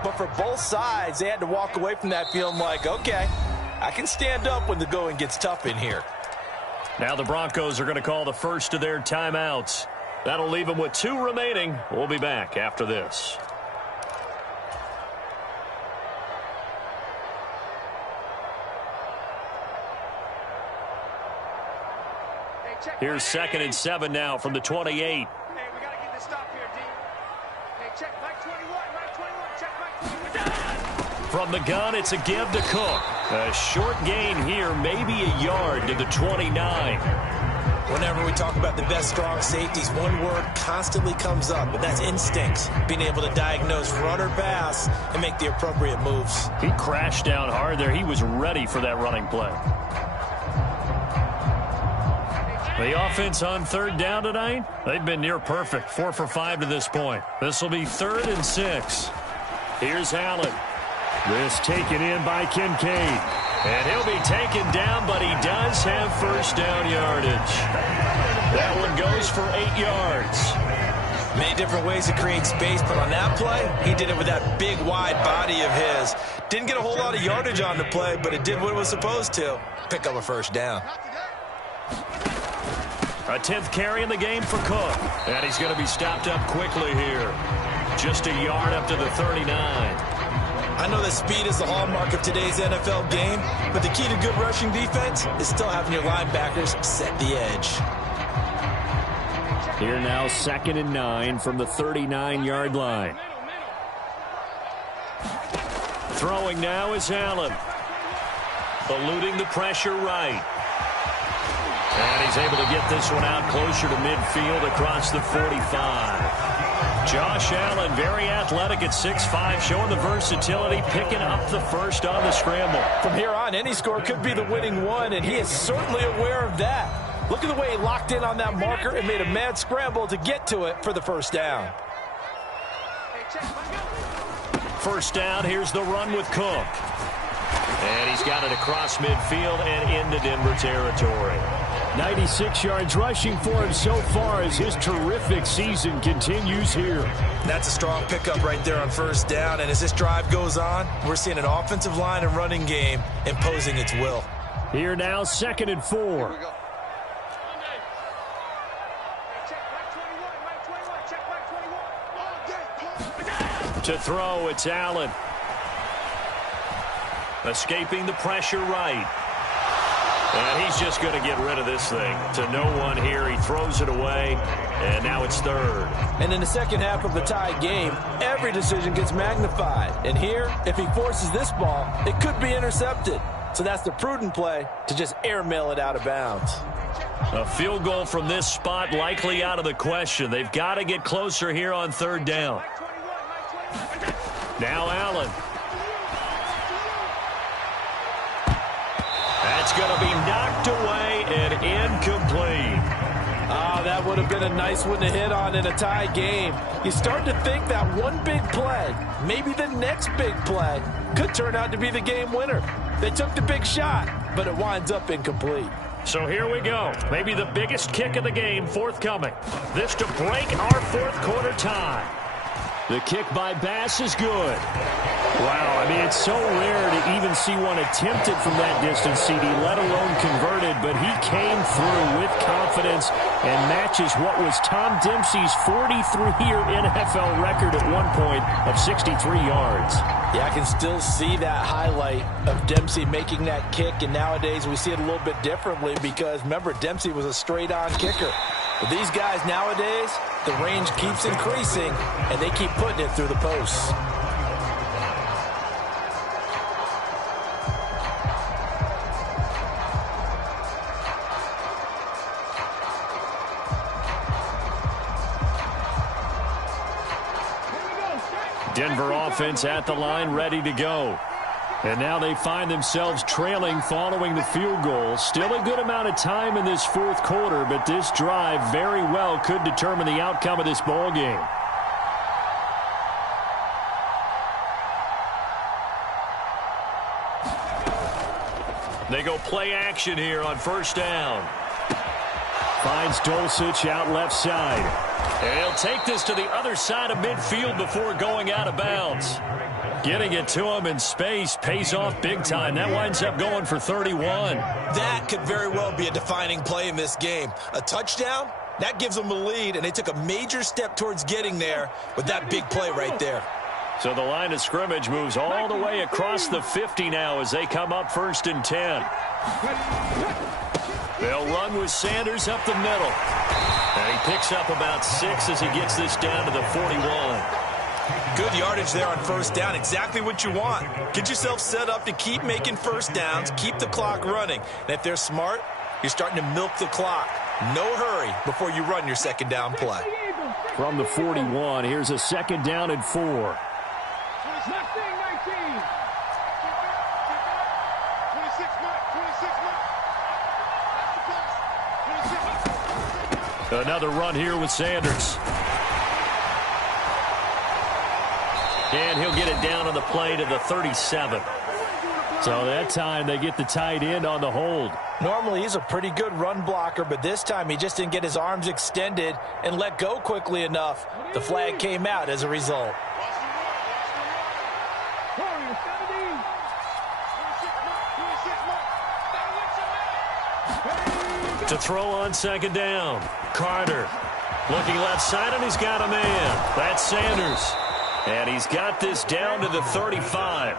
But for both sides, they had to walk away from that feeling like, okay, I can stand up when the going gets tough in here. Now the Broncos are going to call the first of their timeouts. That'll leave them with 2 remaining. We'll be back after this. Here's 2nd and 7 now from the 28. Hey, we got to get this stop here, D. Hey, check Mike 21, Mike 21, check Mike 21. From the gun, it's a give to Cook. A short gain here, maybe a yard to the 29. Whenever we talk about the best strong safeties, one word constantly comes up, and that's instincts. Being able to diagnose run or pass and make the appropriate moves. He crashed down hard there. He was ready for that running play. The offense on 3rd down tonight, they've been near perfect. 4 for 5 to this point. This will be 3rd and 6. Here's Allen. This taken in by Kincaid. And he'll be taken down, but he does have first down yardage. That one goes for 8 yards. Many different ways to create space, but on that play, he did it with that big, wide body of his. Didn't get a whole lot of yardage on the play, but it did what it was supposed to. Pick up a first down. A 10th carry in the game for Cook. And he's going to be stopped up quickly here. Just a yard up to the 39. I know that speed is the hallmark of today's NFL game, but the key to good rushing defense is still having your linebackers set the edge. Here now, 2nd and 9 from the 39-yard line. Throwing now is Allen. Eluding the pressure right. And he's able to get this one out closer to midfield across the 45. Josh Allen, very athletic at 6'5", showing the versatility, picking up the first on the scramble. From here on, any score could be the winning one, and he is certainly aware of that. Look at the way he locked in on that marker and made a mad scramble to get to it for the first down. First down, here's the run with Cook. And he's got it across midfield and into Denver territory. 96 yards rushing for him so far as his terrific season continues here. That's a strong pickup right there on first down, and as this drive goes on, we're seeing an offensive line and running game imposing its will. Here now, 2nd and 4. To throw, it's Allen. Escaping the pressure right. And he's just going to get rid of this thing. To no one here. He throws it away. And now it's 3rd. And in the second half of a tie game, every decision gets magnified. And here, if he forces this ball, it could be intercepted. So that's the prudent play to just airmail it out of bounds. A field goal from this spot likely out of the question. They've got to get closer here on 3rd down. Now Allen. That's going to be knocked away and incomplete. That would have been a nice one to hit on in a tie game. You start to think that one big play, maybe the next big play, could turn out to be the game winner. They took the big shot, but it winds up incomplete. So here we go. Maybe the biggest kick of the game forthcoming. This to break our 4th quarter tie. The kick by Bass is good. Wow, I mean, it's so rare to even see one attempted from that distance, CD, let alone converted, but he came through with confidence and matches what was Tom Dempsey's 43-year NFL record at one point of 63 yards. Yeah, I can still see that highlight of Dempsey making that kick, and nowadays we see it a little bit differently because, remember, Dempsey was a straight-on kicker. But these guys nowadays, the range keeps increasing, and they keep putting it through the posts. Denver offense at the line, ready to go. And now they find themselves trailing following the field goal. Still a good amount of time in this 4th quarter, but this drive very well could determine the outcome of this ball game. They go play action here on first down. Finds Dulcich out left side. And he'll take this to the other side of midfield before going out of bounds. Getting it to him in space pays off big time. That winds up going for 31. That could very well be a defining play in this game. A touchdown, that gives them a lead, and they took a major step towards getting there with that big play right there. So the line of scrimmage moves all the way across the 50 now as they come up 1st and 10. They'll run with Sanders up the middle. And he picks up about 6 as he gets this down to the 41. Good yardage there on 1st down. Exactly what you want. Get yourself set up to keep making 1st downs, keep the clock running. And if they're smart, you're starting to milk the clock. No hurry before you run your 2nd down play. From the 41, here's a 2nd down and 4. Another run here with Sanders. And he'll get it down on the play to the 37. So that time they get the tight end on the hold. Normally he's a pretty good run blocker, but this time he just didn't get his arms extended and let go quickly enough. The flag came out as a result. To throw on 2nd down. Carter looking left side, and he's got a man. That's Sanders. And he's got this down to the 35.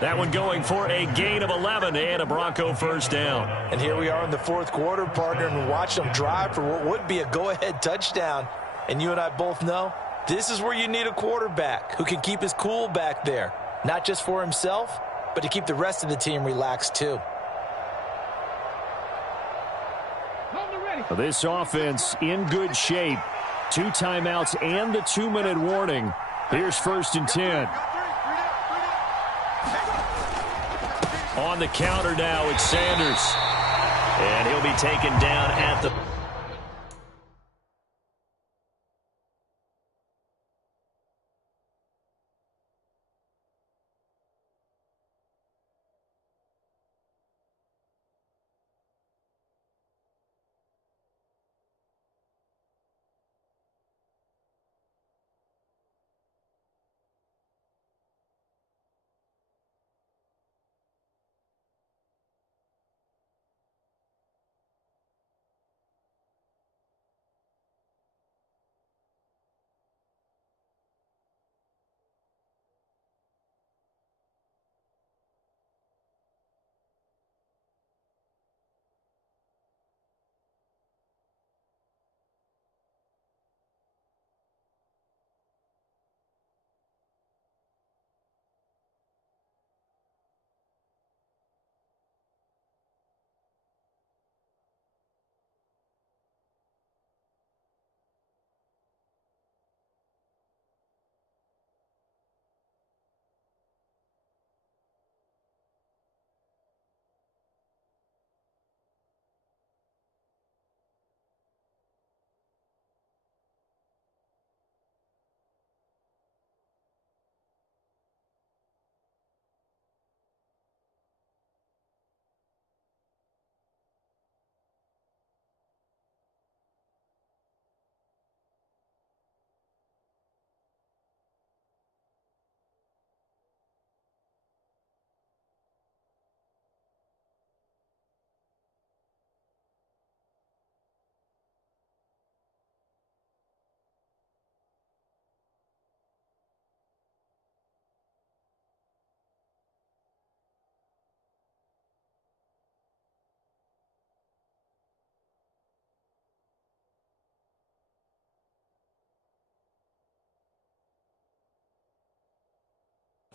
That one going for a gain of 11 and a Bronco 1st down. And here we are in the 4th quarter, partner, and watch them drive for what would be a go-ahead touchdown. And you and I both know this is where you need a quarterback who can keep his cool back there. Not just for himself, but to keep the rest of the team relaxed too. This offense in good shape. 2 timeouts and the 2-minute warning. Here's 1st and 10. On the counter now, it's Sanders. And he'll be taken down at the...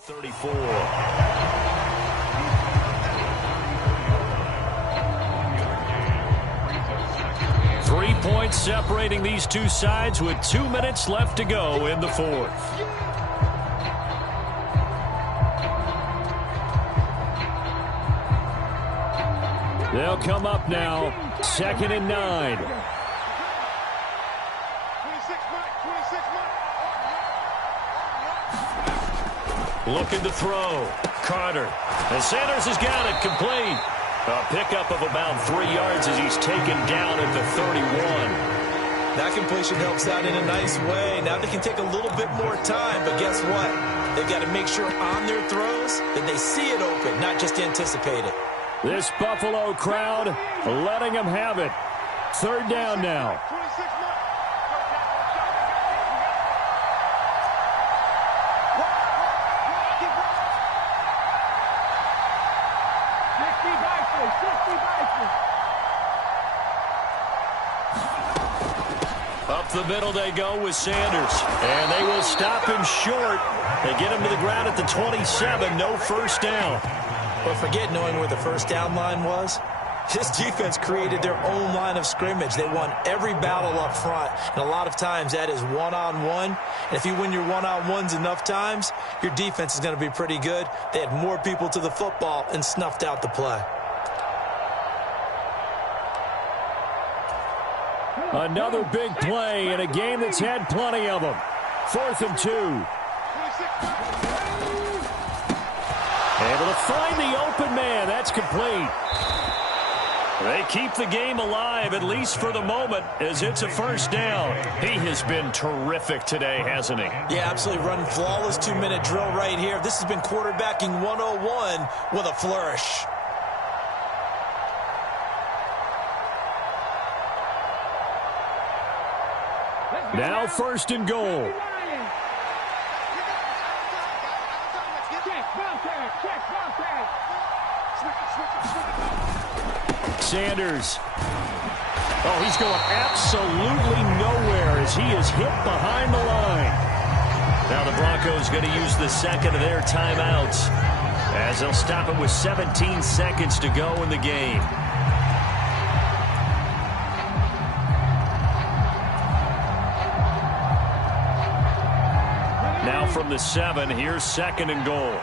.34. Three points separating these two sides with 2 minutes left to go in the 4th. They'll come up now, 2nd and 9. Looking to throw. Carter. And Sanders has got it complete. A pickup of about 3 yards as he's taken down at the 31. That completion helps out in a nice way. Now they can take a little bit more time, but guess what? They've got to make sure on their throws that they see it open, not just anticipate it. This Buffalo crowd letting them have it. Third down now. Up the middle they go with Sanders. And they will stop him short. They get him to the ground at the 27. No first down. But forget knowing where the first down line was. This defense created their own line of scrimmage. They won every battle up front. And a lot of times that is one-on-one. And if you win your one-on-ones enough times, your defense is going to be pretty good. They had more people to the football and snuffed out the play. Another big play in a game that's had plenty of them. 4th and 2. Able to find the open man. That's complete. They keep the game alive, at least for the moment, as it's a first down. He has been terrific today, hasn't he? Yeah, absolutely. Running flawless 2-minute drill right here. This has been quarterbacking 101 with a flourish. Now 1st and goal. Sanders. Oh, he's going absolutely nowhere as he is hit behind the line. Now the Broncos going to use the second of their timeouts as they'll stop it with 17 seconds to go in the game. Now from the 7, here's 2nd and goal.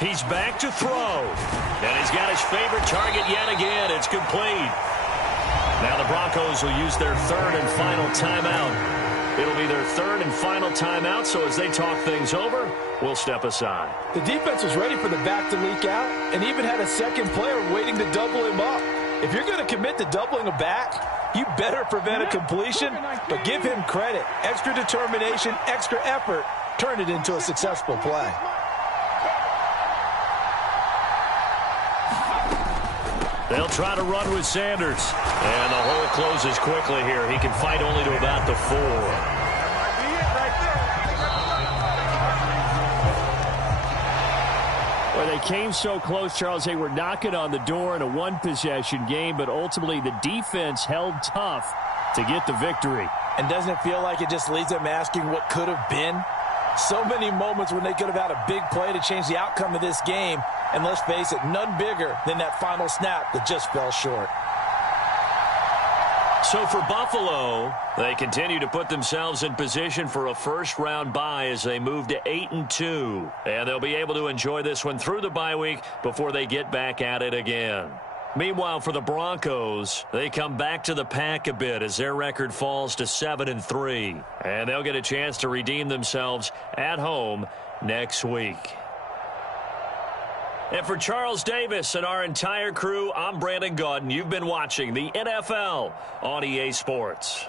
He's back to throw. And he's got his favorite target yet again. It's complete. Now the Broncos will use their 3rd and final timeout. It'll be their 3rd and final timeout, so as they talk things over, we'll step aside. The defense was ready for the back to leak out and even had a second player waiting to double him up. If you're going to commit to doubling a back, you better prevent a completion, but give him credit. Extra determination, extra effort, turn it into a successful play. They'll try to run with Sanders. And the hole closes quickly here. He can fight only to about the 4. Well, they came so close, Charles. They were knocking on the door in a one-possession game, but ultimately the defense held tough to get the victory. And doesn't it feel like it just leaves them asking what could have been? So many moments when they could have had a big play to change the outcome of this game. And let's face it, none bigger than that final snap that just fell short. So for Buffalo, they continue to put themselves in position for a first-round bye as they move to 8-2. And they'll be able to enjoy this one through the bye week before they get back at it again. Meanwhile, for the Broncos, they come back to the pack a bit as their record falls to 7-3. And they'll get a chance to redeem themselves at home next week. And for Charles Davis and our entire crew, I'm Brandon Gaudin. You've been watching the NFL on EA Sports.